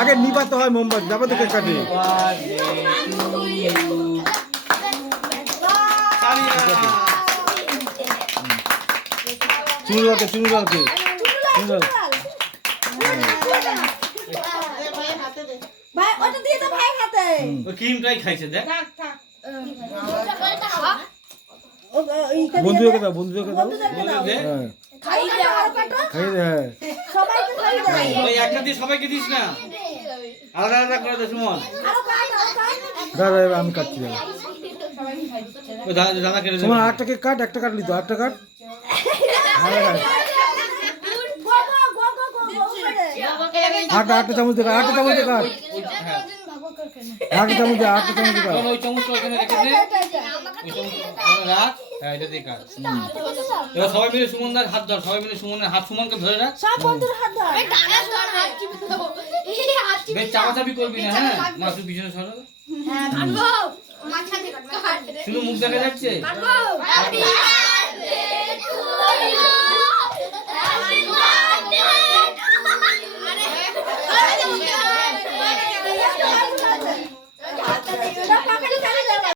আগে নিবাতে হয় মোমবাতি, তারপর তো কেক কাটে। চুনুলাকে চুনুলাকে ভাই ওটা দিয়ে তো ভাই হাতে ও ক্রিমটাই খাইছে দেখ। বন্ধুদেরকে দাও, বন্ধুদেরকে দাও। দে। হ্যাঁ খাইয়ে দাও আর কাটো খাইয়ে দে। হ্যাঁ সবাইকে খাইয়ে দাও ওই একটা দিয়ে সবাইকে দিস না, আলাদা আলাদা করে দে সুমন। আরো কাট দাদা এবার আমি কাটছি দাদা। ওই দাদা দাদা কেটে দে। তোমার আরেকটা কেক কাট, একটা কাটলি তো, আরেকটা কাট। হ্যাঁ হ্যাঁ আটটা চামচ দেখা, আটটা চামচ দেখা, আটটা চামচ দেখা, আটটা চামচ দেখা। ওই চামচটা ওখানে রেখে দে। ওই চামচটা ওখানে রাখ। হ্যাঁ এটা দিয়ে কাট। এবার সবাই মিলে সুমনদার হাত ধর, সবাই মিলে সুমনের হাত, সুমনকে ধরে রাখ। সব বন্ধুর হাত ধর বেশ চাপাচাপি করবি না, হ্যাঁ মাসু পিছনে সরো। হ্যাঁ কাটবো মাঝখানে কাট শুধু মুখ দেখা যাচ্ছে। কাটবো